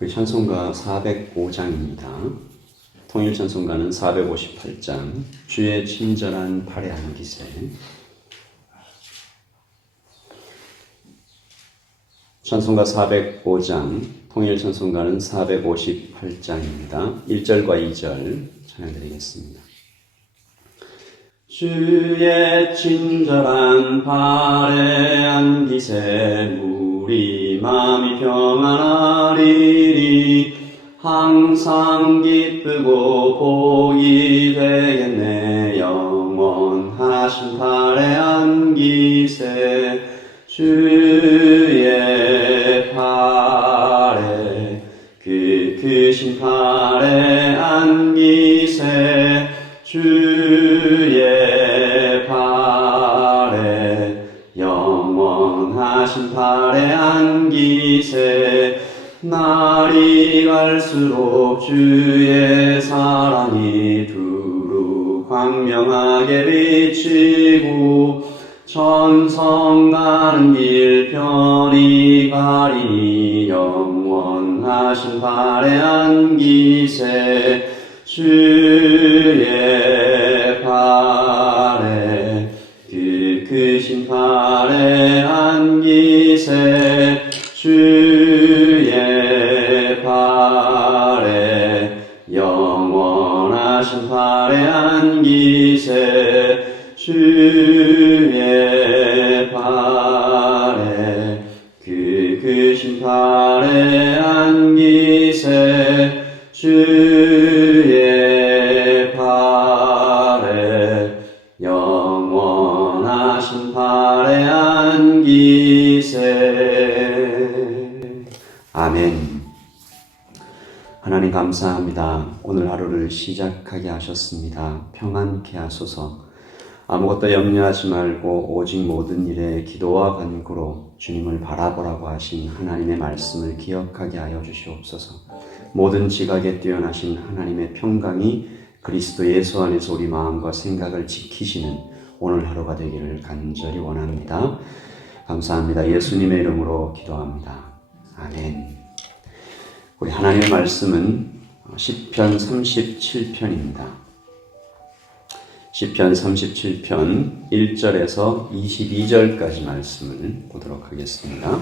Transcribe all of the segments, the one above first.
우리 찬송가 405장입니다. 통일 찬송가는 458장, 주의 친절한 팔에 안기세. 찬송가 405장, 통일 찬송가는 458장입니다. 1절과 2절 찬양드리겠습니다. 주의 친절한 팔에 안기세. 우리 마음이 평안하리니 항상 기쁘고 복이 되겠네. 영원하신 팔에 안기세. 주의 팔에 그 크신 팔에 안기세. 주의 팔에 영원하신 팔에 안기세. 날이 갈수록 주의 사랑이 두루 광명하게 비치고 천성 가는 길 편히 가리니 영원하신 팔에 안기세. 주의 팔에 그 크신 팔에 안기세. 주의 팔에 영원하신 팔에 안기세. 주의 팔에 그 크신 팔에 안기세. 주의 팔에 영원하신 팔에 안기세. 아멘. 하나님 감사합니다. 오늘 하루를 시작하게 하셨습니다. 평안케 하소서. 아무것도 염려하지 말고 오직 모든 일에 기도와 간구로 주님을 바라보라고 하신 하나님의 말씀을 기억하게 하여 주시옵소서. 모든 지각에 뛰어나신 하나님의 평강이 그리스도 예수 안에서 우리 마음과 생각을 지키시는 오늘 하루가 되기를 간절히 원합니다. 감사합니다. 예수님의 이름으로 기도합니다. 아멘. 우리 하나님의 말씀은 시편 37편입니다. 시편 37편 1절에서 22절까지 말씀을 보도록 하겠습니다.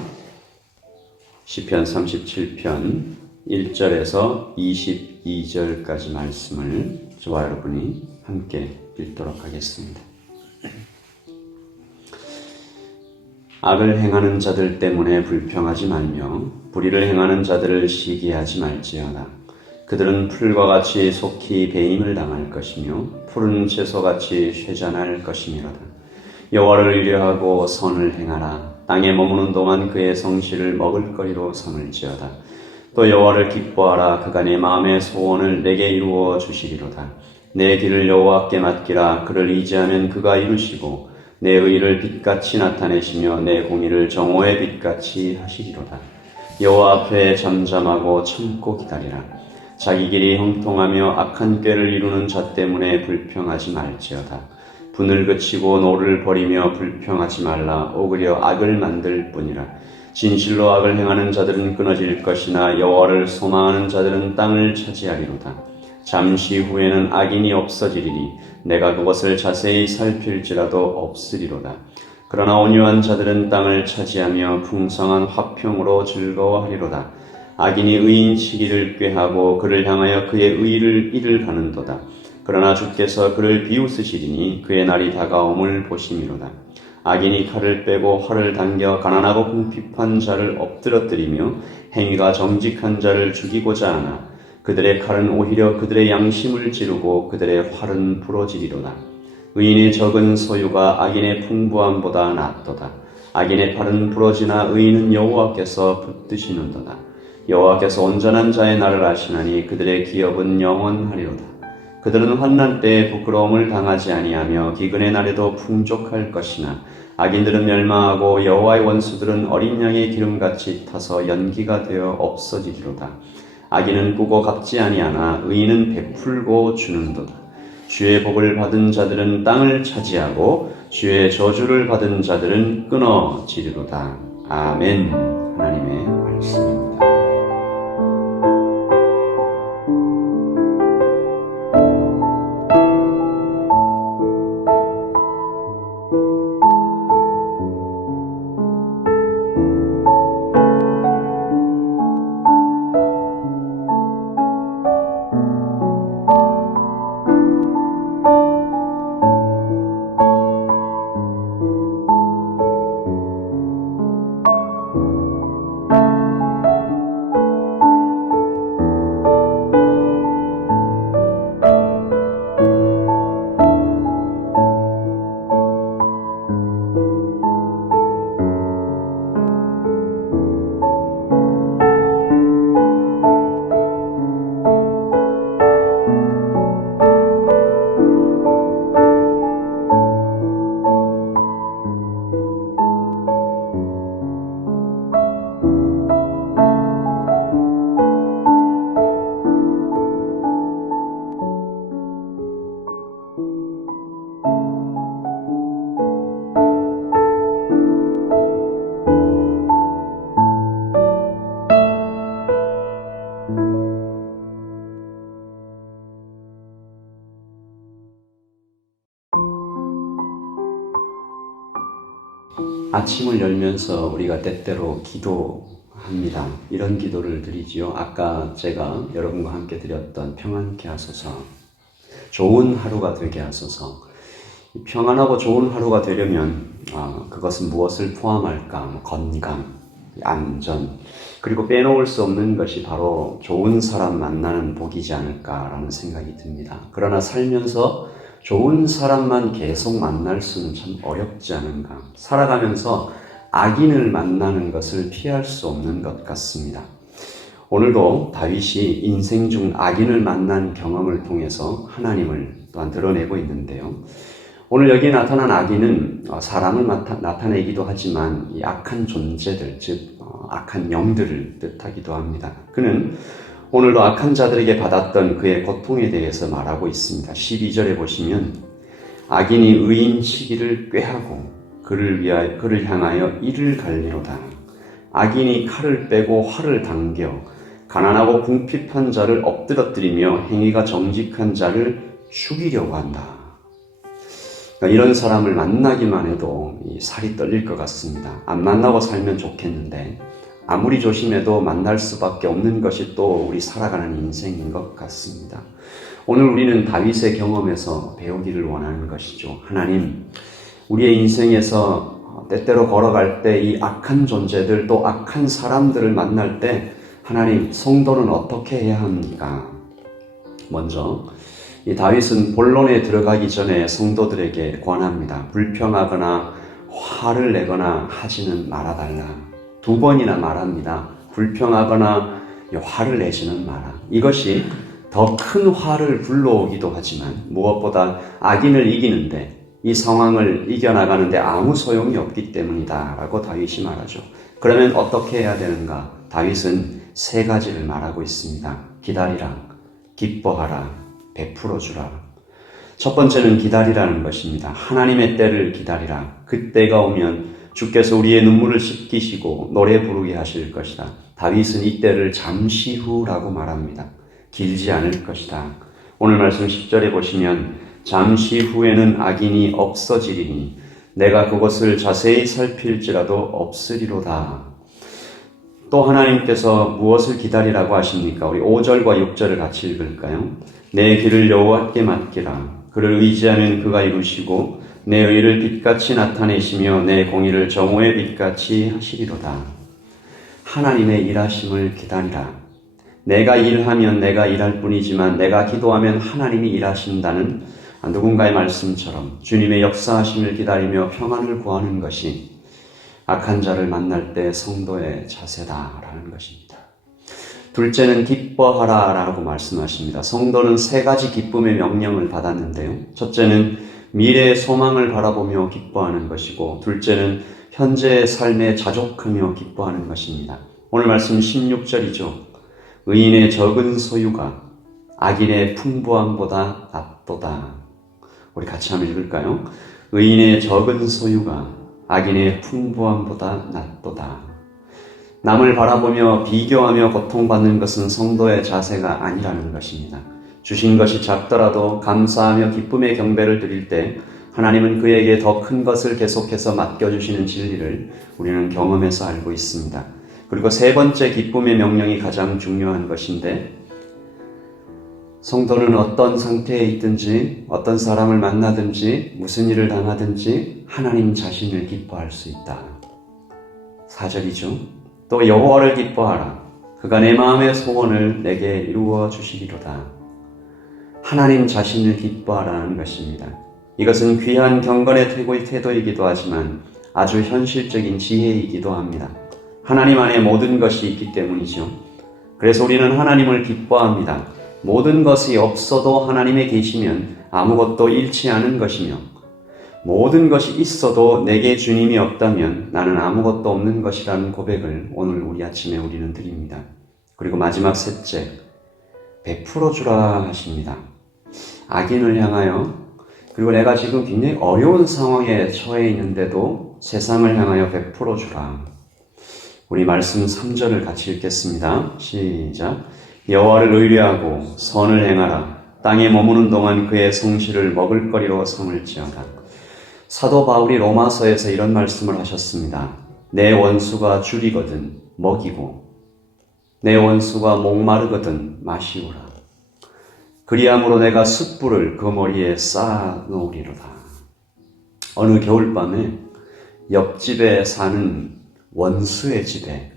시편 37편 1절에서 22절까지 말씀을 저와 여러분이 함께 읽도록 하겠습니다. 악을 행하는 자들 때문에 불평하지 말며 불의를 행하는 자들을 시기하지 말지어다. 그들은 풀과 같이 속히 배임을 당할 것이며 푸른 채소같이 쇠잔할 것이미로다. 여호와를 의뢰하고 선을 행하라. 땅에 머무는 동안 그의 성실을 먹을거리로 삼을지어다. 또 여호와를 기뻐하라. 그가 내 마음의 소원을 내게 이루어 주시리로다. 내 길을 여호와께 맡기라. 그를 의지하면 그가 이루시고 내 의를 빛같이 나타내시며 내 공의를 정오의 빛같이 하시리로다. 여호와 앞에 잠잠하고 참고 기다리라. 자기 길이 형통하며 악한 꾀를 이루는 자 때문에 불평하지 말지어다. 분을 그치고 노를 버리며 불평하지 말라. 오히려 악을 만들 뿐이라. 진실로 악을 행하는 자들은 끊어질 것이나 여호와를 소망하는 자들은 땅을 차지하리로다. 잠시 후에는 악인이 없어지리니 내가 그것을 자세히 살필지라도 없으리로다. 그러나 온유한 자들은 땅을 차지하며 풍성한 화평으로 즐거워하리로다. 악인이 의인치기를 꾀하고 그를 향하여 그의 의를 이를 가는도다. 그러나 주께서 그를 비웃으시리니 그의 날이 다가옴을 보심이로다. 악인이 칼을 빼고 활을 당겨 가난하고 궁핍한 자를 엎드러뜨리며 행위가 정직한 자를 죽이고자 하나 그들의 칼은 오히려 그들의 양심을 찌르고 그들의 활은 부러지리로다. 의인의 적은 소유가 악인의 풍부함보다 낫도다. 악인의 팔은 부러지나 의인은 여호와께서 붙드시는도다. 여호와께서 온전한 자의 날을 아시나니 그들의 기업은 영원하리로다. 그들은 환난 때에 부끄러움을 당하지 아니하며 기근의 날에도 풍족할 것이나 악인들은 멸망하고 여호와의 원수들은 어린 양의 기름같이 타서 연기가 되어 없어지리로다. 악인은 꾸고 갚지 아니하나 의인은 베풀고 주는도다. 주의 복을 받은 자들은 땅을 차지하고 주의 저주를 받은 자들은 끊어지리로다. 아멘. 하나님의 말씀입니다. 아침을 열면서 우리가 때때로 기도합니다. 이런 기도를 드리지요. 아까 제가 여러분과 함께 드렸던 평안케 하소서, 좋은 하루가 되게 하소서. 평안하고 좋은 하루가 되려면 그것은 무엇을 포함할까? 건강, 안전, 그리고 빼놓을 수 없는 것이 바로 좋은 사람 만나는 복이지 않을까라는 생각이 듭니다. 그러나 살면서 좋은 사람만 계속 만날 수는 참 어렵지 않은가. 살아가면서 악인을 만나는 것을 피할 수 없는 것 같습니다. 오늘도 다윗이 인생 중 악인을 만난 경험을 통해서 하나님을 또한 드러내고 있는데요. 오늘 여기 나타난 악인은 사람을 나타내기도 하지만 이 악한 존재들, 즉 악한 영들을 뜻하기도 합니다. 그는 오늘도 악한 자들에게 받았던 그의 고통에 대해서 말하고 있습니다. 12절에 보시면 악인이 의인 치기를 꾀하고 그를 향하여 이를 갈리로다. 악인이 칼을 빼고 활을 당겨 가난하고 궁핍한 자를 엎드러뜨리며 행위가 정직한 자를 죽이려고 한다. 그러니까 이런 사람을 만나기만 해도 살이 떨릴 것 같습니다. 안 만나고 살면 좋겠는데 아무리 조심해도 만날 수밖에 없는 것이 또 우리 살아가는 인생인 것 같습니다. 오늘 우리는 다윗의 경험에서 배우기를 원하는 것이죠. 하나님, 우리의 인생에서 때때로 걸어갈 때 이 악한 존재들 또 악한 사람들을 만날 때 하나님, 성도는 어떻게 해야 합니까? 먼저 이 다윗은 본론에 들어가기 전에 성도들에게 권합니다. 불평하거나 화를 내거나 하지는 말아달라. 2번이나 말합니다. 불평하거나 화를 내지는 마라. 이것이 더 큰 화를 불러오기도 하지만 무엇보다 악인을 이기는데 이 상황을 이겨나가는데 아무 소용이 없기 때문이다 라고 다윗이 말하죠. 그러면 어떻게 해야 되는가? 다윗은 3가지를 말하고 있습니다. 기다리라, 기뻐하라, 베풀어 주라. 첫 번째는 기다리라는 것입니다. 하나님의 때를 기다리라. 그 때가 오면 주께서 우리의 눈물을 씻기시고 노래 부르게 하실 것이다. 다윗은 이 때를 잠시 후라고 말합니다. 길지 않을 것이다. 오늘 말씀 10절에 보시면 잠시 후에는 악인이 없어지리니 내가 그것을 자세히 살필지라도 없으리로다. 또 하나님께서 무엇을 기다리라고 하십니까? 우리 5절과 6절을 같이 읽을까요? 내 길을 여호와께 맡기라. 그를 의지하면 그가 이루시고 내 의를 빛같이 나타내시며 내 공의를 정오의 빛같이 하시리로다. 하나님의 일하심을 기다리라. 내가 일하면 내가 일할 뿐이지만 내가 기도하면 하나님이 일하신다는 누군가의 말씀처럼 주님의 역사하심을 기다리며 평안을 구하는 것이 악한 자를 만날 때 성도의 자세다라는 것입니다. 둘째는 기뻐하라 라고 말씀하십니다. 성도는 3가지 기쁨의 명령을 받았는데요. 첫째는 미래의 소망을 바라보며 기뻐하는 것이고 둘째는 현재의 삶에 자족하며 기뻐하는 것입니다. 오늘 말씀 16절이죠. 의인의 적은 소유가 악인의 풍부함보다 낫도다. 우리 같이 한번 읽을까요? 의인의 적은 소유가 악인의 풍부함보다 낫도다. 남을 바라보며 비교하며 고통받는 것은 성도의 자세가 아니라는 것입니다. 주신 것이 작더라도 감사하며 기쁨의 경배를 드릴 때 하나님은 그에게 더 큰 것을 계속해서 맡겨주시는 진리를 우리는 경험해서 알고 있습니다. 그리고 3번째 기쁨의 명령이 가장 중요한 것인데 성도는 어떤 상태에 있든지 어떤 사람을 만나든지 무슨 일을 당하든지 하나님 자신을 기뻐할 수 있다. 4절이죠. 또 여호와를 기뻐하라. 그가 내 마음의 소원을 내게 이루어 주시리로다. 하나님 자신을 기뻐하라는 것입니다. 이것은 귀한 경건의 태도이기도 하지만 아주 현실적인 지혜이기도 합니다. 하나님 안에 모든 것이 있기 때문이죠. 그래서 우리는 하나님을 기뻐합니다. 모든 것이 없어도 하나님에 계시면 아무것도 잃지 않은 것이며 모든 것이 있어도 내게 주님이 없다면 나는 아무것도 없는 것이라는 고백을 오늘 우리 아침에 우리는 드립니다. 그리고 마지막 셋째, 베풀어 주라 하십니다. 악인을 향하여 그리고 내가 지금 굉장히 어려운 상황에 처해 있는데도 세상을 향하여 베풀어 주라. 우리 말씀 3절을 같이 읽겠습니다. 시작. 여호와를 의뢰하고 선을 행하라. 땅에 머무는 동안 그의 성실을 먹을거리로 삼을지어다. 사도 바울이 로마서에서 이런 말씀을 하셨습니다. 내 원수가 줄이거든 먹이고 내 원수가 목마르거든 마시우라. 그리함으로 내가 숯불을 그 머리에 쌓아 놓으리로다. 어느 겨울밤에 옆집에 사는 원수의 집에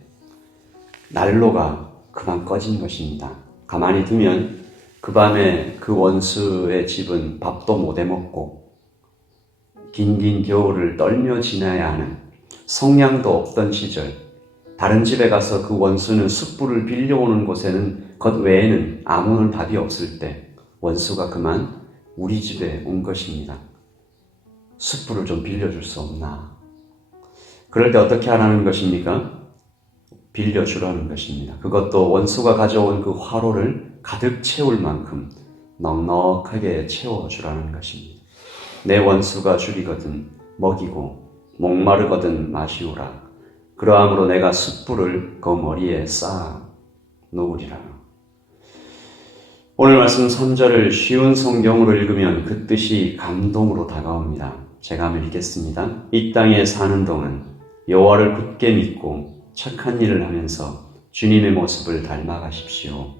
난로가 그만 꺼진 것입니다. 가만히 두면 그 밤에 그 원수의 집은 밥도 못 해먹고 긴긴 겨울을 떨며 지나야 하는 성냥도 없던 시절, 다른 집에 가서 그 원수는 숯불을 빌려오는 곳에는 것 외에는 아무런 밥이 없을 때 원수가 그만 우리 집에 온 것입니다. 숯불을 좀 빌려줄 수 없나? 그럴 때 어떻게 하라는 것입니까? 빌려주라는 것입니다. 그것도 원수가 가져온 그 화로를 가득 채울 만큼 넉넉하게 채워주라는 것입니다. 내 원수가 줄이거든 먹이고 목마르거든 마시우라. 그러함으로 내가 숯불을 그 머리에 쌓아 놓으리라. 오늘 말씀 3절을 쉬운 성경으로 읽으면 그 뜻이 감동으로 다가옵니다. 제가 한번 읽겠습니다. 이 땅에 사는 동안 여호와를 굳게 믿고 착한 일을 하면서 주님의 모습을 닮아가십시오.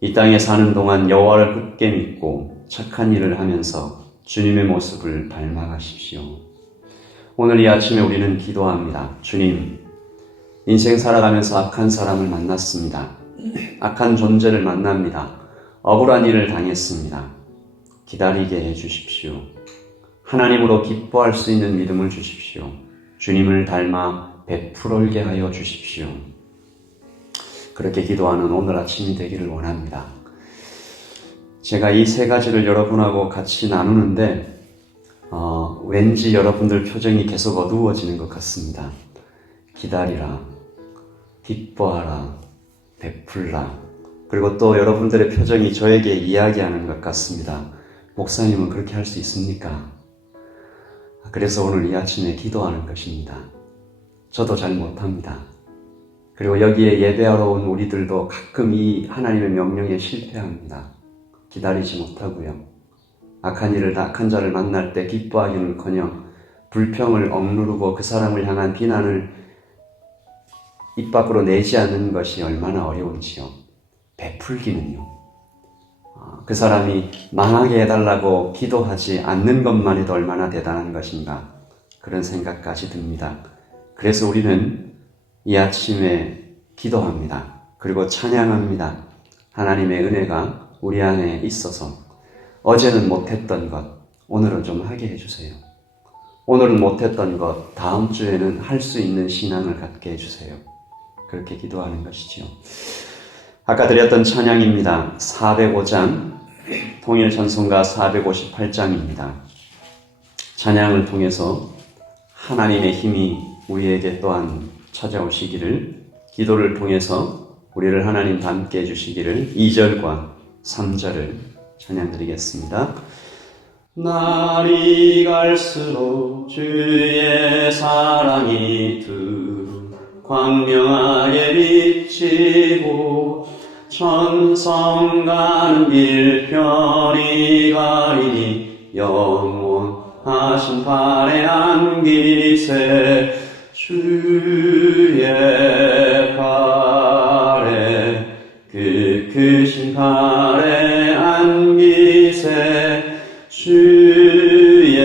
이 땅에 사는 동안 여호와를 굳게 믿고 착한 일을 하면서 주님의 모습을 닮아가십시오. 오늘 이 아침에 우리는 기도합니다. 주님, 인생 살아가면서 악한 사람을 만났습니다. 악한 존재를 만납니다. 억울한 일을 당했습니다. 기다리게 해주십시오. 하나님으로 기뻐할 수 있는 믿음을 주십시오. 주님을 닮아 베풀게 하여 주십시오. 그렇게 기도하는 오늘 아침이 되기를 원합니다. 제가 이 세 가지를 여러분하고 같이 나누는데 왠지 여러분들 표정이 계속 어두워지는 것 같습니다. 기다리라, 기뻐하라, 베풀라. 그리고 또 여러분들의 표정이 저에게 이야기하는 것 같습니다. 목사님은 그렇게 할 수 있습니까? 그래서 오늘 이 아침에 기도하는 것입니다. 저도 잘 못합니다. 그리고 여기에 예배하러 온 우리들도 가끔 이 하나님의 명령에 실패합니다. 기다리지 못하고요. 악한 자를 만날 때 기뻐하기는커녕 불평을 억누르고 그 사람을 향한 비난을 입 밖으로 내지 않는 것이 얼마나 어려운지요. 베풀기는요. 그 사람이 망하게 해달라고 기도하지 않는 것만 해도 얼마나 대단한 것인가, 그런 생각까지 듭니다. 그래서 우리는 이 아침에 기도합니다. 그리고 찬양합니다. 하나님의 은혜가 우리 안에 있어서 어제는 못했던 것 오늘은 좀 하게 해주세요. 오늘은 못했던 것 다음 주에는 할 수 있는 신앙을 갖게 해주세요. 그렇게 기도하는 것이지요. 아까 드렸던 찬양입니다. 405장 통일 찬송가 458장입니다. 찬양을 통해서 하나님의 힘이 우리에게 또한 찾아오시기를, 기도를 통해서 우리를 하나님 닮게 해주시기를 2절과 3절을 찬양드리겠습니다. 날이 갈수록 주의 사랑이 두루 광명하게 비치고 천성 가는 길 별이 가리니 영원하신 팔에 안기세. 주의 팔에 그 크신 팔에 안기세. 주의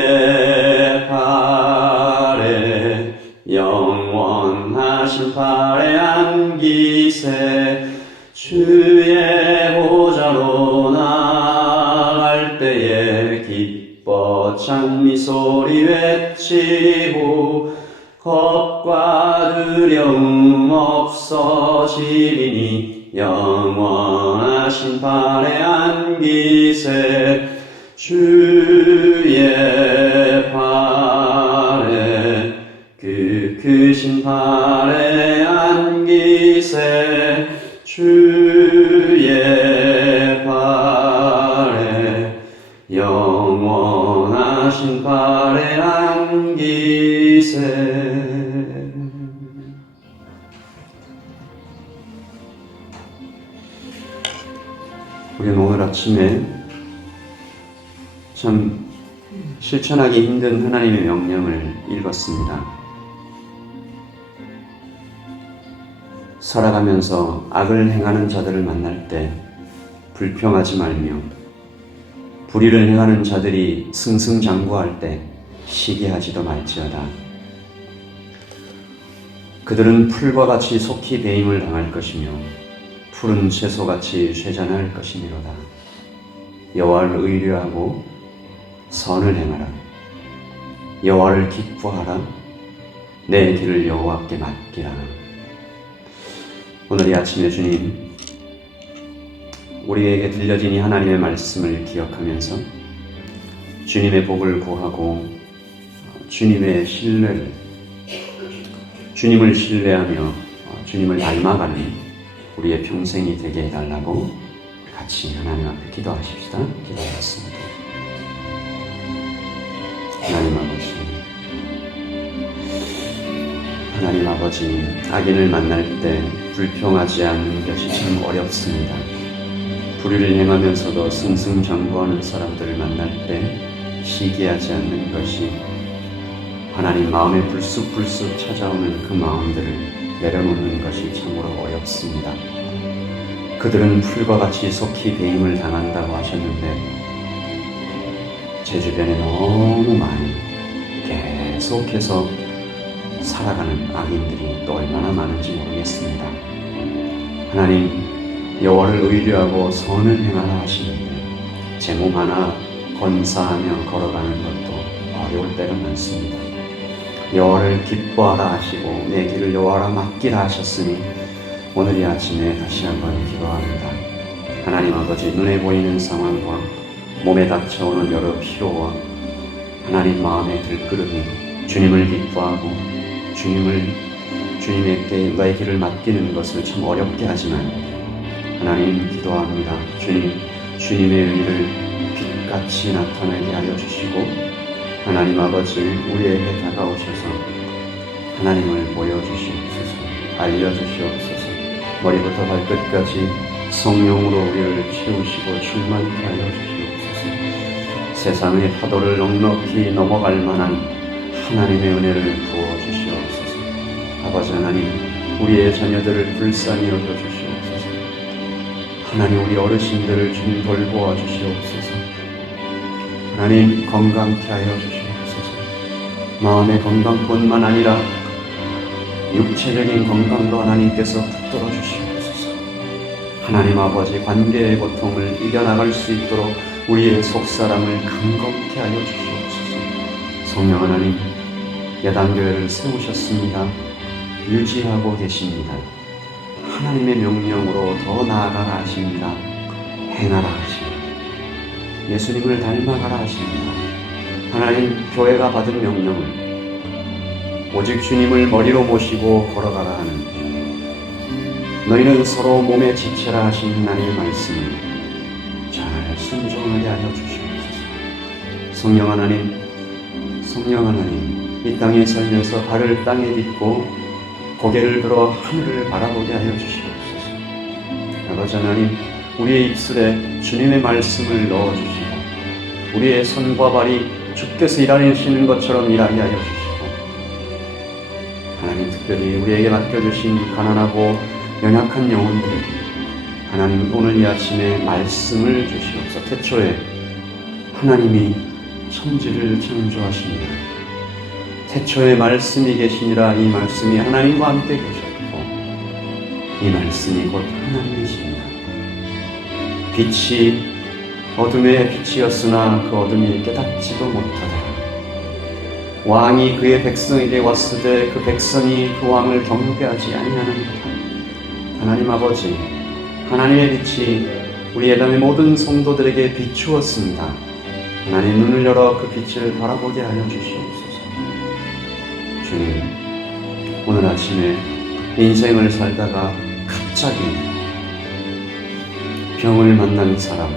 팔에 영원하신 팔에 안기세. 주의 보좌로 나갈 때에 기뻐 찬미 소리 외치고 겁과 두려움 없어지리니 영원하신 팔에 안기세. 주의 팔에 그 크신 팔에 안기세. 주의 팔에 영원하신 팔에 안기세. 우리는 오늘 아침에 참 실천하기 힘든 하나님의 명령을 읽었습니다. 살아가면서 악을 행하는 자들을 만날 때 불평하지 말며 불의를 행하는 자들이 승승장구할 때 시기하지도 말지어다. 그들은 풀과 같이 속히 배임을 당할 것이며 푸른 채소같이 쇠잔할 것이미로다. 여호와를 의뢰하고 선을 행하라. 여호와를 기뻐하라. 내 길을 여호와께 맡기라. 오늘 이 아침에 주님, 우리에게 들려진 이 하나님의 말씀을 기억하면서 주님의 복을 구하고 주님의 신뢰를, 주님을 신뢰하며 주님을 닮아가는 우리의 평생이 되게 해달라고 같이 하나님 앞에 기도하십시다. 기도하겠습니다. 하나님 아버지, 악인을 만날 때 불평하지 않는 것이 참 어렵습니다. 불의를 행하면서도 승승장구하는 사람들을 만날 때 시기하지 않는 것이, 하나님 마음에 불쑥불쑥 찾아오는 그 마음들을 내려놓는 것이 참으로 어렵습니다. 그들은 풀과 같이 속히 배임을 당한다고 하셨는데 제 주변에 너무 많이 계속해서 살아가는 악인들이 또 얼마나 많은지 모르겠습니다. 하나님, 여호와를 의뢰하고 선을 행하라 하시는데 제 몸 하나 건사하며 걸어가는 것도 어려울 때가 많습니다. 여호와를 기뻐하라 하시고 내 길을 여호와라 맡기라 하셨으니 오늘 이 아침에 다시 한번 기도합니다. 하나님 아버지, 눈에 보이는 상황과 몸에 닥쳐오는 여러 피로와 하나님 마음의 들끓음이 주님을 기뻐하고 주님에게 나의 길을 맡기는 것을 참 어렵게 하지만 하나님 기도합니다. 주님의 의를 빛같이 나타나게 하여 주시고 하나님 아버지, 우리에게 다가오셔서 하나님을 보여주시옵소서, 알려주시옵소서. 머리부터 발끝까지 성령으로 우리를 채우시고 충만케 하여 주시옵소서. 세상의 파도를 넉넉히 넘어갈 만한 하나님의 은혜를 부어주시옵소서. 아버지 하나님, 우리의 자녀들을 불쌍히 여겨주시옵소서. 하나님, 우리 어르신들을 주님 돌보아 주시옵소서. 하나님, 건강케 하여 주시옵소서. 마음의 건강뿐만 아니라 육체적인 건강도 하나님께서 붙들어 주시옵소서. 하나님 아버지, 관계의 고통을 이겨나갈 수 있도록 우리의 속사람을 강건케 하여 주시옵소서. 성령 하나님, 예단교회를 세우셨습니다. 유지하고 계십니다. 하나님의 명령으로 더 나아가라 하십니다. 행하라 하십니다. 예수님을 닮아가라 하십니다. 하나님, 교회가 받은 명령을 오직 주님을 머리로 모시고 걸어가라 하는, 너희는 서로 몸에 지체라 하신 하나님의 말씀을 잘 순종하게 하여 주시옵소서. 성령 하나님, 이 땅에 살면서 발을 땅에 딛고 고개를 들어 하늘을 바라보게 하여 주시옵소서. 아버지 하나님, 우리의 입술에 주님의 말씀을 넣어주시고 우리의 손과 발이 주께서 일하시는 것처럼 일하게 하여 주시고, 하나님, 특별히 우리에게 맡겨주신 가난하고 연약한 영혼들에게 하나님, 오늘 이 아침에 말씀을 주시옵소서. 태초에 하나님이 천지를 창조하십니다. 태초에 말씀이 계시니라. 이 말씀이 하나님과 함께 계셨고 이 말씀이 곧 하나님이십니다. 빛이 어둠의 빛이었으나 그 어둠이 깨닫지도 못하더라. 왕이 그의 백성에게 왔으되 그 백성이 그 왕을 경배하지 아니하는도다. 하나님 아버지, 하나님의 빛이 우리 예담의 모든 성도들에게 비추었습니다. 하나님, 눈을 열어 그 빛을 바라보게 하여 주시옵소서. 주님, 오늘 아침에 인생을 살다가 갑자기 병을 만난 사람,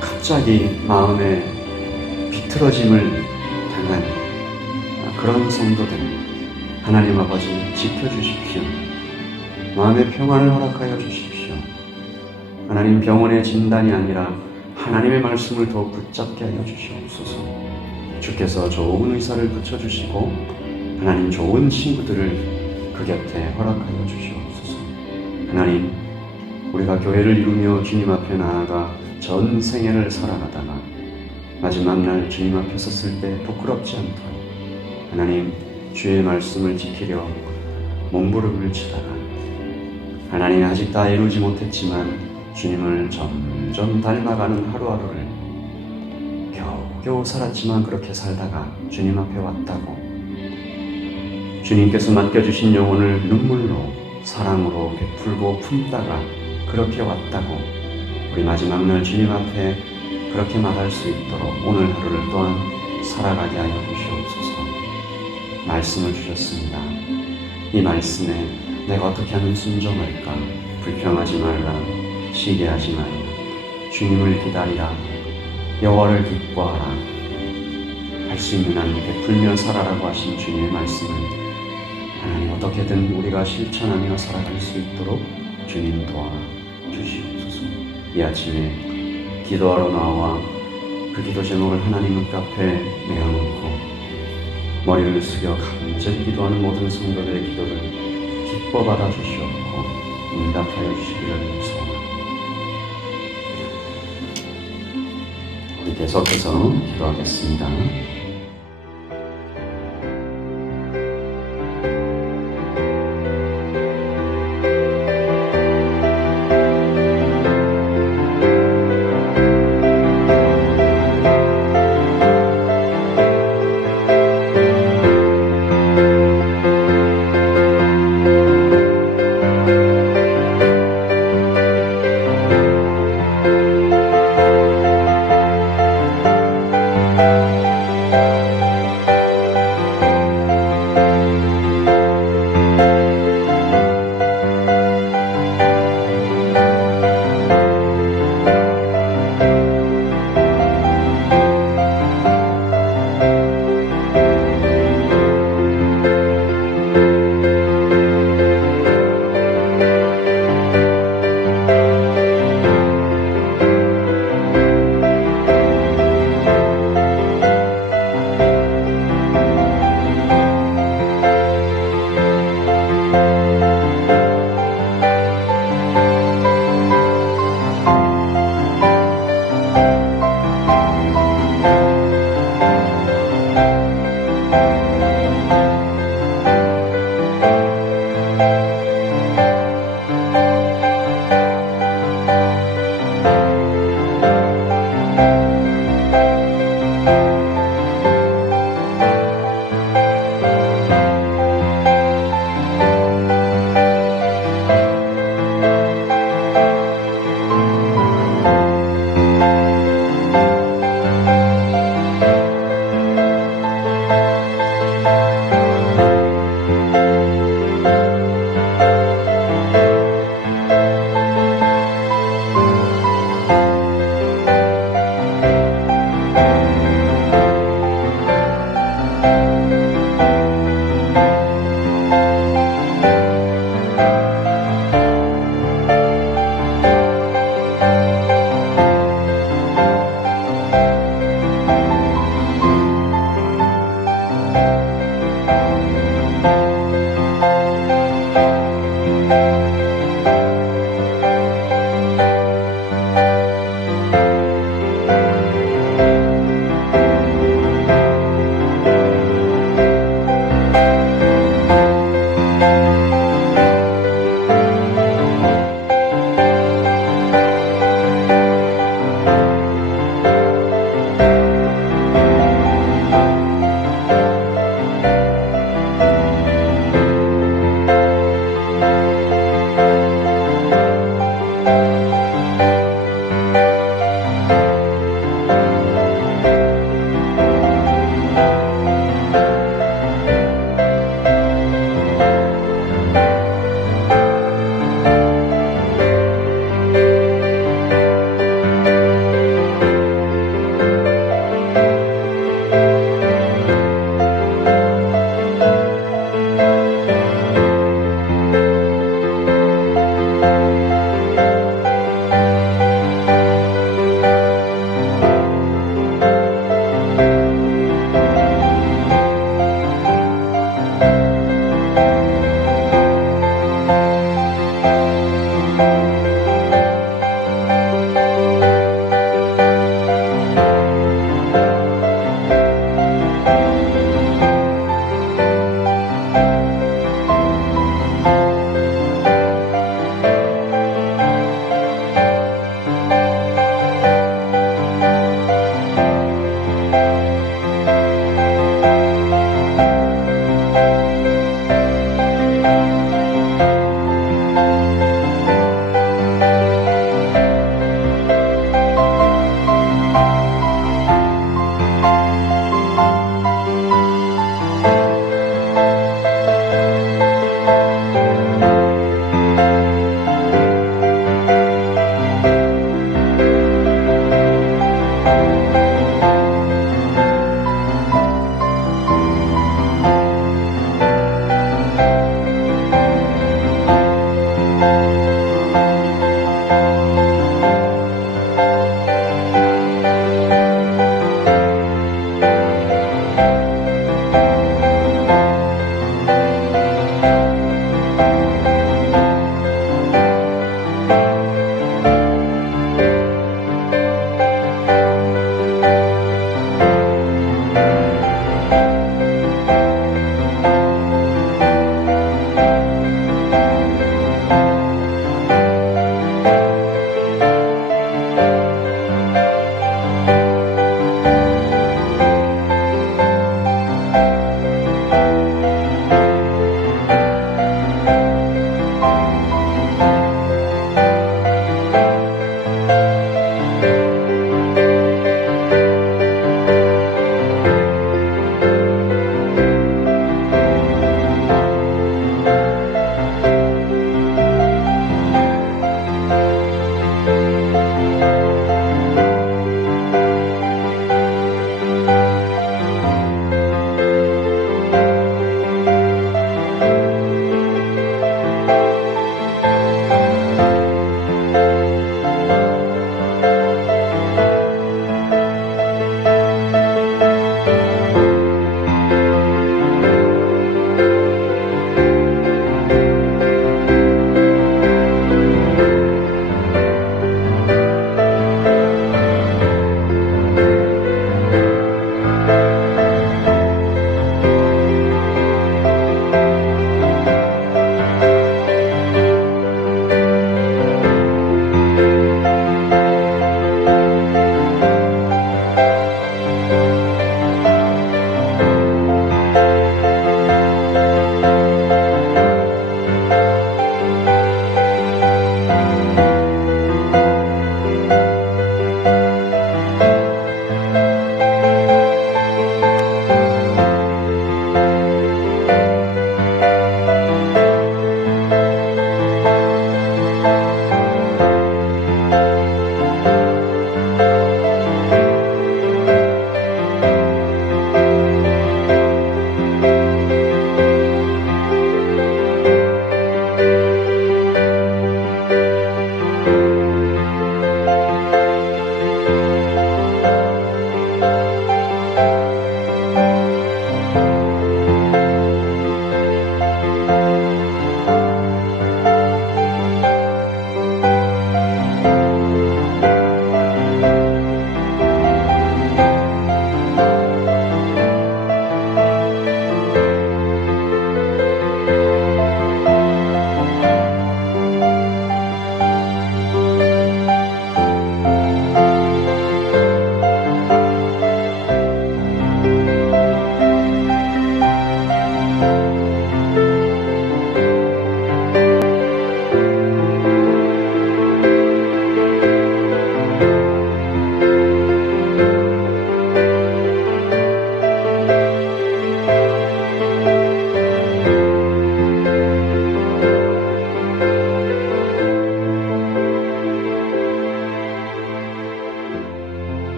갑자기 마음에 비틀어짐을 당한 그런 성도들, 하나님 아버지 지켜주십시오. 마음의 평안을 허락하여 주십시오. 하나님, 병원의 진단이 아니라 하나님의 말씀을 더욱 붙잡게 하여 주시옵소서. 주께서 좋은 의사를 붙여주시고 하나님 좋은 친구들을 그 곁에 허락하여 주시옵소서. 하나님, 우리가 교회를 이루며 주님 앞에 나아가 전 생애를 살아가다가 마지막 날 주님 앞에 섰을 때 부끄럽지 않도록 하나님 주의 말씀을 지키려 몸부림을 치다가 하나님 아직 다 이루지 못했지만 주님을 점점 닮아가는 하루하루를 겨우겨우 살았지만 그렇게 살다가 주님 앞에 왔다고, 주님께서 맡겨주신 영혼을 눈물로 사랑으로 베풀고 품다가 그렇게 왔다고 우리 마지막 날 주님 앞에 그렇게 말할 수 있도록 오늘 하루를 또한 살아가게 하여 주시옵소서. 말씀을 주셨습니다. 이 말씀에 내가 어떻게 하면 순종할까? 불평하지 말라, 시기하지 말라, 주님을 기다리라, 여호와를 기뻐하라, 할 수 있는 한 베풀며 살아라고 하신 주님의 말씀을 하나님 어떻게든 우리가 실천하며 살아갈 수 있도록 주님 도와 주시옵소서. 이 아침에 기도하러 나와 그 기도 제목을 하나님 앞에 내어놓고 머리를 숙여 간절히 기도하는 모든 성도들의 기도를 기뻐 받아 주시옵고 응답하여 주시기를 소원합니다. 우리 계속해서 기도하겠습니다.